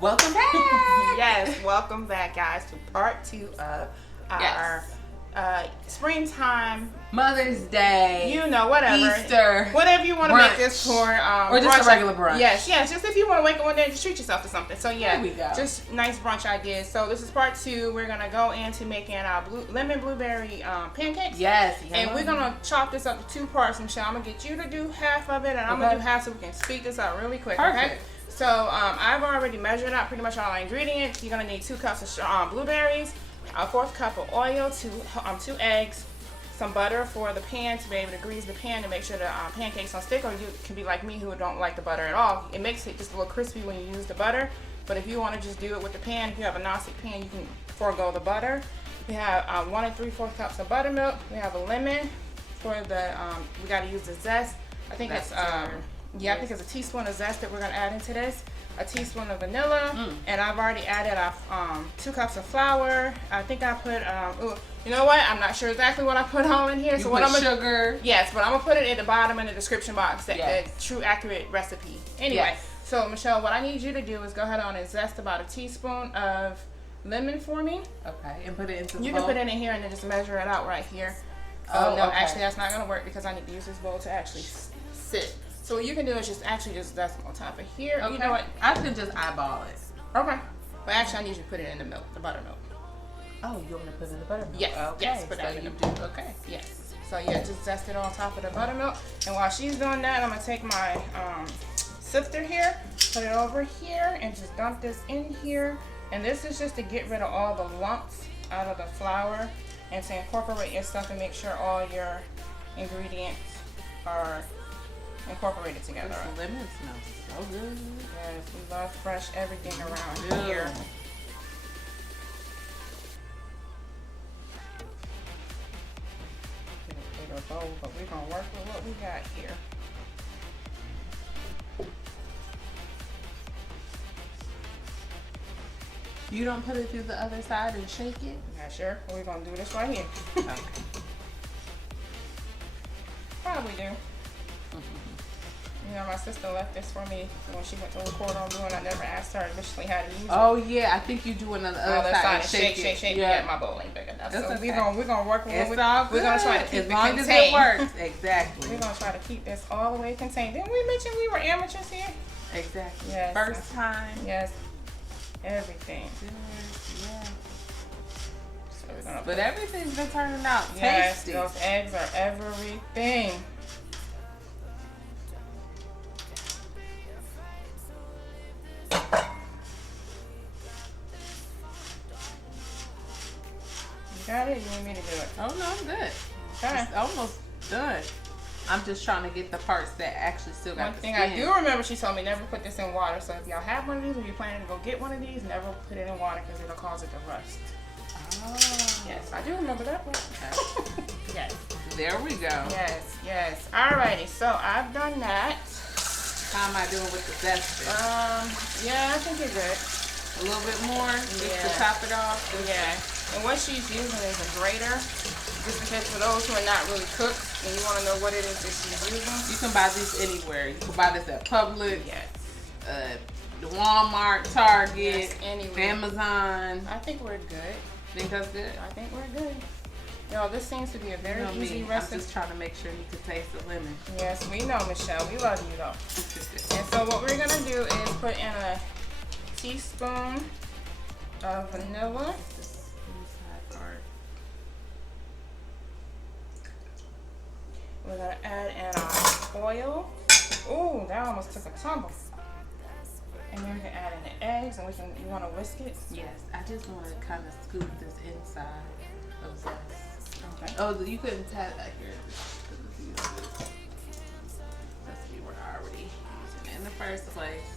Welcome back. Yes, welcome back, guys, to part 2 of our springtime, Mother's Day, whatever, Easter, whatever you want to make this for, or just brunch. a regular brunch. Yes, just if you want to wake up one day and just treat yourself to something. So there we go. Just nice brunch ideas. So this is part 2. We're gonna go into making our lemon blueberry pancakes. Yes, and we're gonna chop this up to 2 parts. Michelle, I'm gonna get you to do half of it, and I'm gonna do half so we can speed this up really quick. Perfect. Okay. So I've already measured out pretty much all our ingredients. You're gonna need 2 cups of blueberries, a 1/4 cup of oil, 2 eggs, some butter for the pan to be able to grease the pan to make sure the pancakes don't stick. Or you can be like me who don't like the butter at all. It makes it just a little crispy when you use the butter. But if you want to just do it with the pan, if you have a non-stick pan, you can forego the butter. We have 1 3/4 cups of buttermilk. We have a lemon for the. We got to use the zest. I think it's I think it's a teaspoon of zest that we're gonna add into this. A teaspoon of vanilla, and I've already added 2 cups of flour. I think I put you know what? I'm not sure exactly what I put all in here. So what I'm gonna sugar. Yes, but I'm gonna put it at the bottom in the description box. The true accurate recipe. Anyway, so Michelle, what I need you to do is go ahead on and zest about a teaspoon of lemon for me. Okay, and put it into the bowl. You can put it in here and then just measure it out right here. Oh no, actually that's not gonna work because I need to use this bowl to actually sit. So what you can do is just zest them on top of here. Okay. You know what? I can just eyeball it. Okay. But actually I need you to put it in the milk, the buttermilk. Oh, you want me to put it in the buttermilk? Yes. Okay. Yes, put that in the milk. Okay. Yes. So just zest it on top of the buttermilk. And while she's doing that, I'm gonna take my sifter here, put it over here, and just dump this in here. And this is just to get rid of all the lumps out of the flour and to incorporate your stuff and make sure all your ingredients are incorporated together. This lemon smells so good. Yes, we love fresh everything around here. Get a bigger bowl, but we're gonna work with what we got here. You don't put it through the other side and shake it? Not sure. We're gonna do this right here. Okay. Probably do. You know, my sister left this for me when she went to record on doing. I never asked her initially how to use it. Oh yeah, I think you do it on the other side. Shake. Yeah, my bowl ain't big enough. So we're gonna work with it. We're gonna try to keep it contained. As long as it works. Exactly. We're gonna try to keep this all the way contained. Didn't we mention we were amateurs here? Exactly. Yes. First time. Yes. Everything. Yeah. So we're gonna but everything's been turning out Yes, tasty. those eggs are everything. You got it? You want me to do it? Oh no, I'm good. Okay. It's almost done. I'm just trying to get the parts that actually still got the skin. One thing I do remember, she told me never put this in water. So if y'all have one of these or you're planning to go get one of these, never put it in water because it'll cause it to rust. Oh. Yes, I do remember that one. Okay. Yes. There we go. Yes. Alrighty, so I've done that. How am I doing with the zesting? Yeah, I think you're good. A little bit more, just to top it off. Yeah. And what she's using is a grater, just because for those who are not really cooked and you want to know what it is that she's using. You can buy these anywhere. You can buy this at Publix, the Walmart, Target, Amazon. I think we're good. Think that's good? I think we're good. Yo, this seems to be a very easy recipe. I'm just trying to make sure you can taste the lemon. Yes, we know, Michelle. We love you, though. And so what we're going to do is put in a teaspoon of vanilla. We're going to add in our oil. Ooh, that almost took a tumble. And then we can add in the eggs, and you want to whisk it? Yes, I just want to kind of scoop this inside of zest. Okay. Oh, you couldn't tap that here. Let's see, we're already using it in the first place.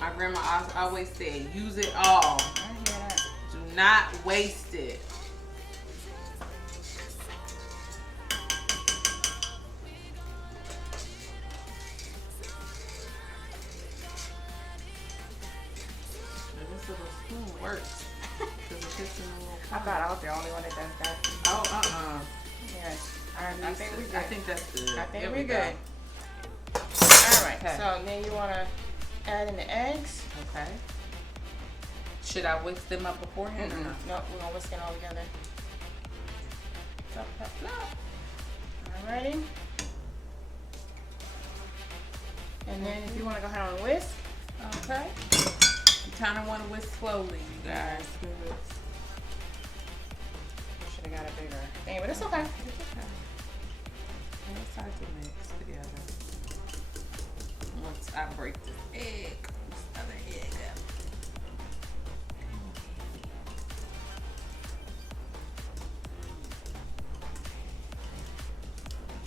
My grandma always said, use it all. I hear that. Do not waste it. This little spoon works. I thought I was the only one that does that. Oh, Yes. I think we're good. I think that's good. I think we're good. Alright, so then you want to add in the eggs. Okay. Should I whisk them up beforehand or not? No, we're gonna whisk it all together. Alrighty. And then if you want to go ahead and whisk. Okay. You kind of want to whisk slowly, you guys. Should have got a bigger thing, but it's okay. It's okay. It's hard to mix together. Once I break this egg, this other egg up.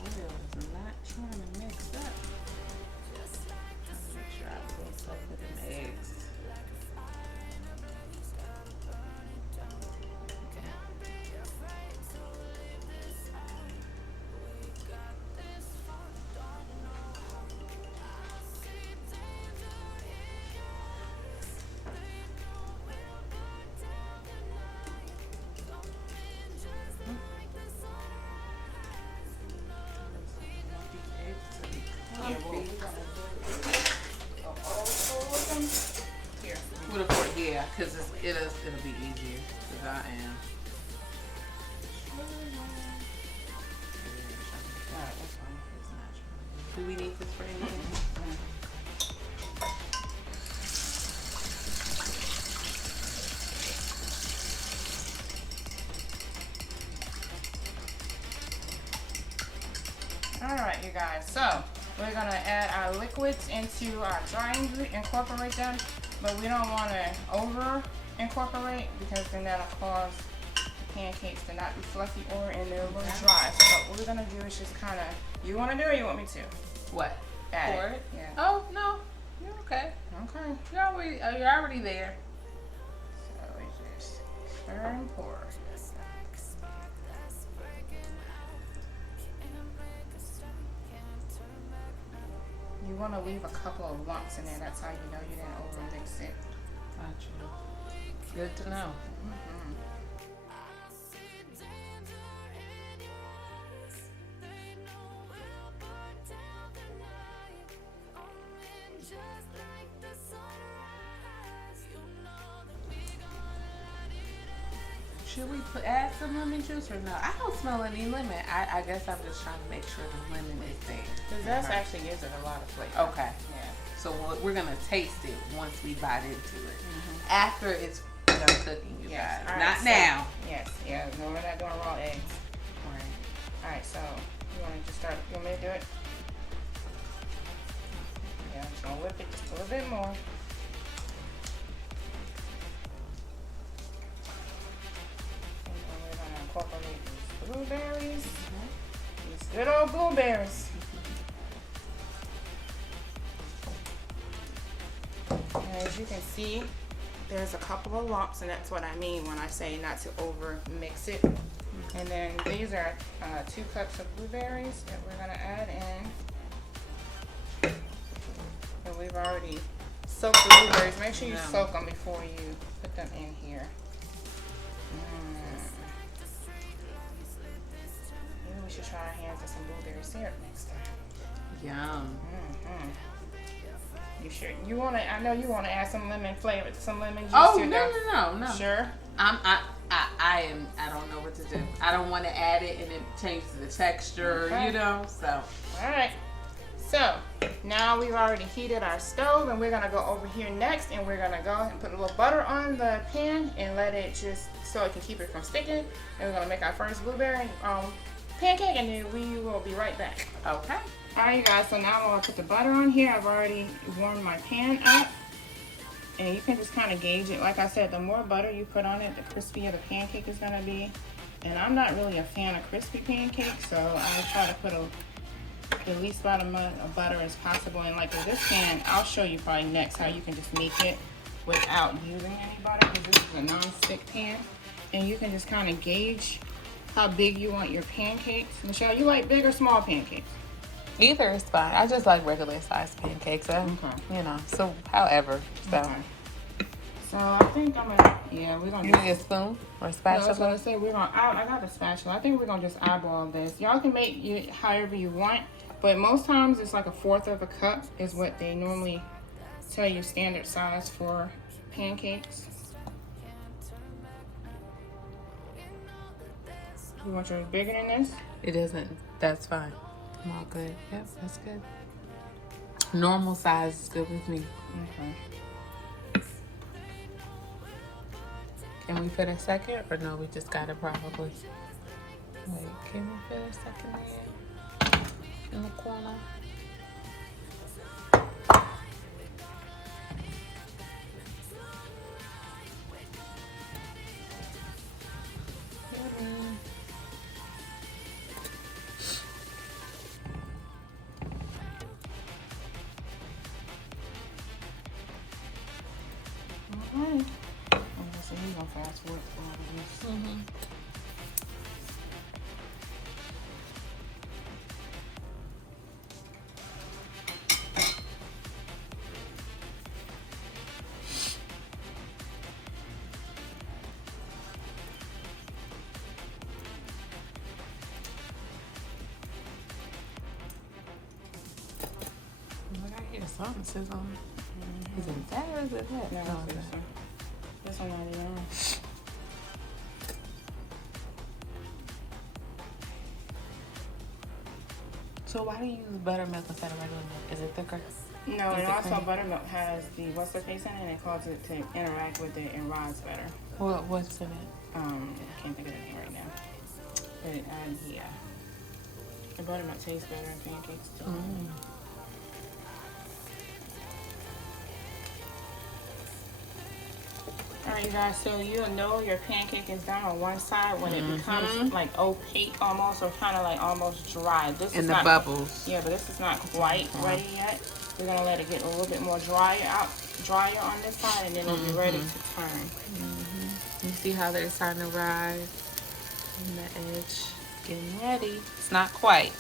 Oil is not trying to mix up. Trying to make sure I put stuff with them eggs. Yeah, because it'll be easier. Because I am. Alright, that's fine. It's natural. Do we need this for anything? Alright, you guys. So, we're going to add our liquids into our dry ingredient, incorporate them. But we don't want to over incorporate because then that'll cause the pancakes to not be fluffy or and they're a little dry. So what we're gonna do is just kind of, you want to do it or you want me to? What? Add it? Yeah. Oh no, you're okay. Okay. You're already there. So we just stir and pour. You want to leave a couple of lumps in there. That's how you know you didn't over mix it. Gotcha. Good to know. Should we add some lemon juice or no? I don't smell any lemon. I guess I'm just trying to make sure the lemon is there. Because that actually gives it a lot of flavor. Okay. Yeah. So we're going to taste it once we bite into it. After it's done cooking, you guys. Right, not so, now. Yes. Yeah. No, we're not doing raw eggs. Right. Alright, so you want to just start, you want me to do it? Yeah, I'm just going to whip it just a little bit more. Incorporate these blueberries. These good old blueberries. And as you can see, there's a couple of lumps, and that's what I mean when I say not to over mix it. And then these are 2 cups of blueberries that we're gonna add in. And we've already soaked the blueberries. Make sure you soak them before you put them in here. Maybe we should try our hands at some blueberry syrup next time. Yum. You sure? You want to? I know you want to add some lemon flavor, some lemon juice. Oh to no. Sure. I don't know what to do. I don't want to add it and it changes the texture, you know. So. All right. So now we've already heated our stove, and we're gonna go over here next, and we're gonna go and put a little butter on the pan and let it just so it can keep it from sticking. And we're gonna make our first blueberry pancake, and then we will be right back. Okay. Alright you guys, so now I'm going to put the butter on here. I've already warmed my pan up. And you can just kind of gauge it. Like I said, the more butter you put on it, the crispier the pancake is going to be. And I'm not really a fan of crispy pancakes, so I try to put the least amount of butter as possible. And like with this pan, I'll show you probably next how you can just make it without using any butter, because this is a non-stick pan. And you can just kind of gauge how big you want your pancakes. Michelle, you like big or small pancakes? Either is fine. I just like regular sized pancakes. You know, so however. So. Okay. So I think I'm gonna, we're gonna. You need a spoon or a spatula? No, I was gonna say we're gonna. I got the spatula. I think we're gonna just eyeball this. Y'all can make it however you want, but most times it's like 1/4 of a cup is what they normally tell you standard size for pancakes. You want yours bigger than this? It isn't. That's fine. I'm all good. Yep, that's good. Normal size is good with me. Okay. Can we fit a second or no? We just got it probably. Wait, can we fit a second there? In the corner? Alright. So we're gonna fast forward through all of this. I hear something says on it. Is it that or is it that? No, this one. This one not even on. So why do you use buttermilk instead of regular milk? Is it thicker? No, and also buttermilk has the what's the face in it, and it causes it to interact with it and rise better. What's in it? I can't think of the name right now. But yeah. The buttermilk tastes better in pancakes too. Alright, you guys, so you'll know your pancake is done on one side when it becomes like opaque almost, or kind of like almost dry. This is not, bubbles. Yeah, but this is not quite ready yet. We're gonna let it get a little bit more drier on this side, and then it'll be ready to turn. You see how they're starting to rise on the edge, getting ready. It's not quite.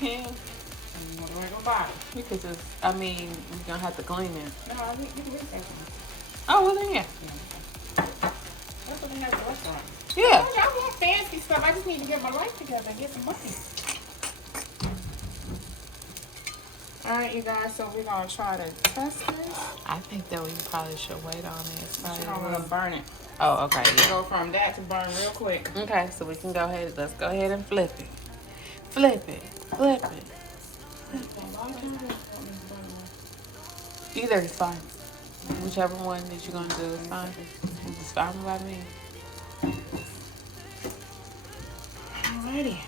Yeah. What do I go buy? Because it's, I mean, we're gonna have to clean it. No, I think you can get that. Oh, well then, yeah. That's what they have at the restaurant. Yeah. I want fancy stuff. I just need to get my life together and get some money. Alright, you guys, so we're gonna try to test this. I think that we probably should wait on it. I'm gonna burn it. Oh, okay. Yeah. Go from that to burn real quick. Okay, so we can go ahead. Let's go ahead and flip it. Flip it. Flip it. Either is fine. Whichever one that you're gonna do is fine. It's fine by me. Alrighty.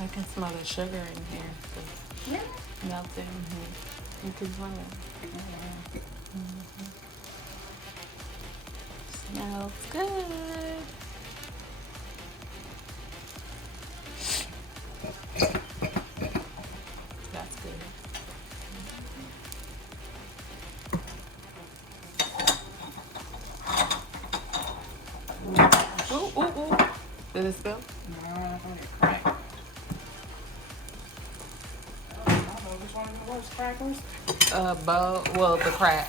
I can smell the sugar in here. Yeah. Melting. You can smell it. Smells good. That's good. Ooh, ooh, ooh. Did it spill? No, I think it cracked. I don't know which one is the worst, crackers? Well, the crack.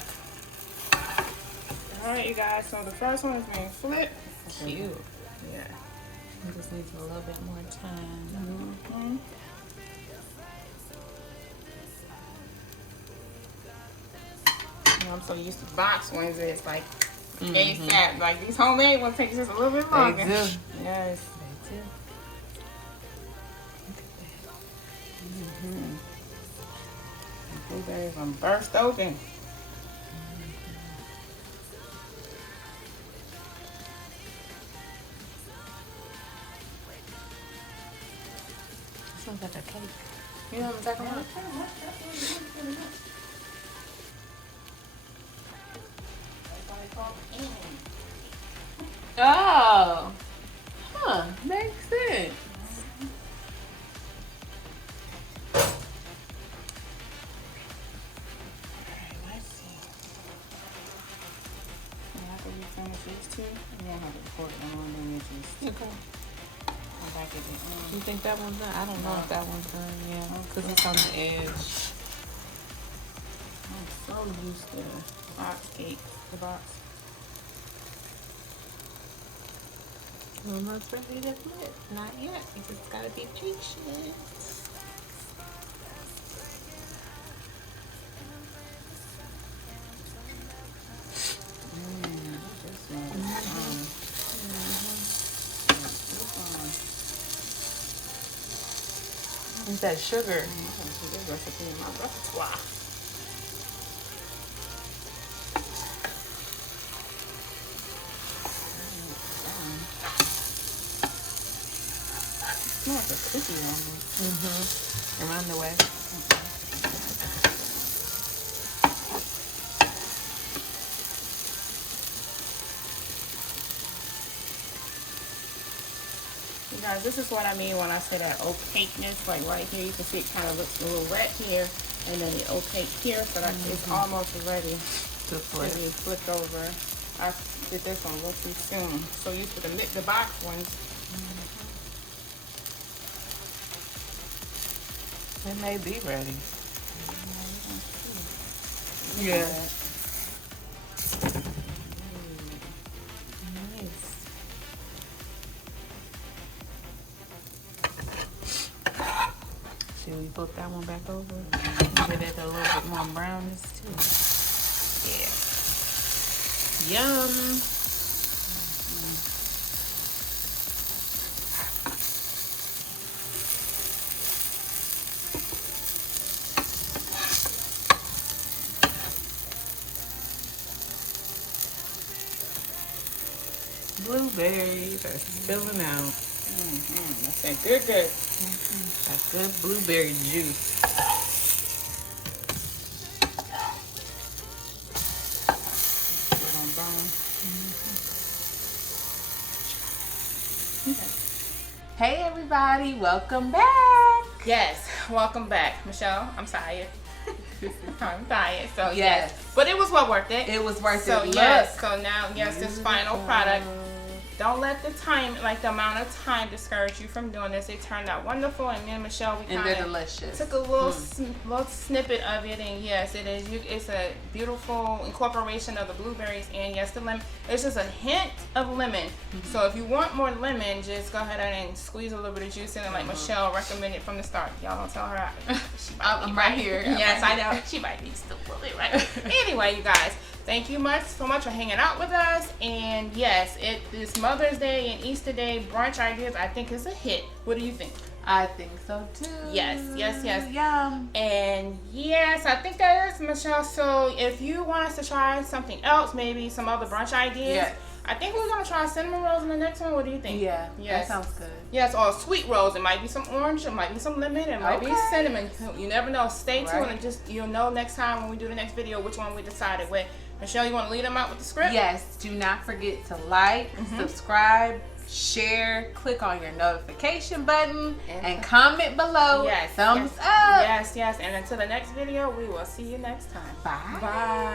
Alright, you guys, so the first one is being flipped. Cute. Yeah. It just needs a little bit more time. You know, I'm so used to box ones that it's like ASAP. Like these homemade ones take just a little bit longer. They do. Yes. They do. The blueberries are burst open. Sounds like a cake. You know what I'm talking about? Oh. Huh. Makes sense. You think that one's done? I don't know if that one's done, yeah. Because it's on the edge. I'm so used to box cakes. The box. Almost ready to flip. Not yet. You just gotta be patient. It's that sugar. This recipe in my repertoire. It smells like a cookie almost. Around the way. You guys, this is what I mean when I say that opaqueness. Like right here, you can see it kind of looks a little wet here, and then the opaque here, so that it's almost ready To flip. to be flipped over. I did this one a little too soon. So used to the box ones. It may be ready. Yeah. Nice. Should we flip that one back over? Give it a little bit more brownness too. Yeah. Yum. Blueberries are spilling out. That's that good. That good blueberry juice. Put on bone. Hey everybody, welcome back. Yes, welcome back, Michelle. I'm tired. I'm tired. So Yes. but it was well worth it. It was worth So it. yes, Look. so now this final product. Don't let the time, like the amount of time, discourage you from doing this. It turned out wonderful, and me and Michelle, we And they're kind of delicious. took a little little snippet of it, and yes, it is. It's a beautiful incorporation of the blueberries, and yes, the lemon. It's just a hint of lemon. So if you want more lemon, just go ahead and squeeze a little bit of juice in it, like Michelle recommended from the start. Y'all don't tell her. She might be I'm right here. Yes, I know. She might be still a little bit right. Anyway, you guys. Thank you so much for hanging out with us. And yes, it is Mother's Day and Easter Day brunch ideas. I think it's a hit. What do you think? I think so too. Yes. Yum. And yes, I think that is, Michelle. So if you want us to try something else, maybe some other brunch ideas. Yes. I think we're going to try cinnamon rolls in the next one. What do you think? Yeah. Yes. That sounds good. Yes, or sweet rolls. It might be some orange, it might be some lemon, it might be cinnamon. You never know. Stay tuned and just you'll know next time when we do the next video which one we decided with. Michelle, you want to lead them out with the script? Yes. Do not forget to like, subscribe, share, click on your notification button, and comment below. Yes. Thumbs up. Yes. And until the next video, we will see you next time. Bye. Bye.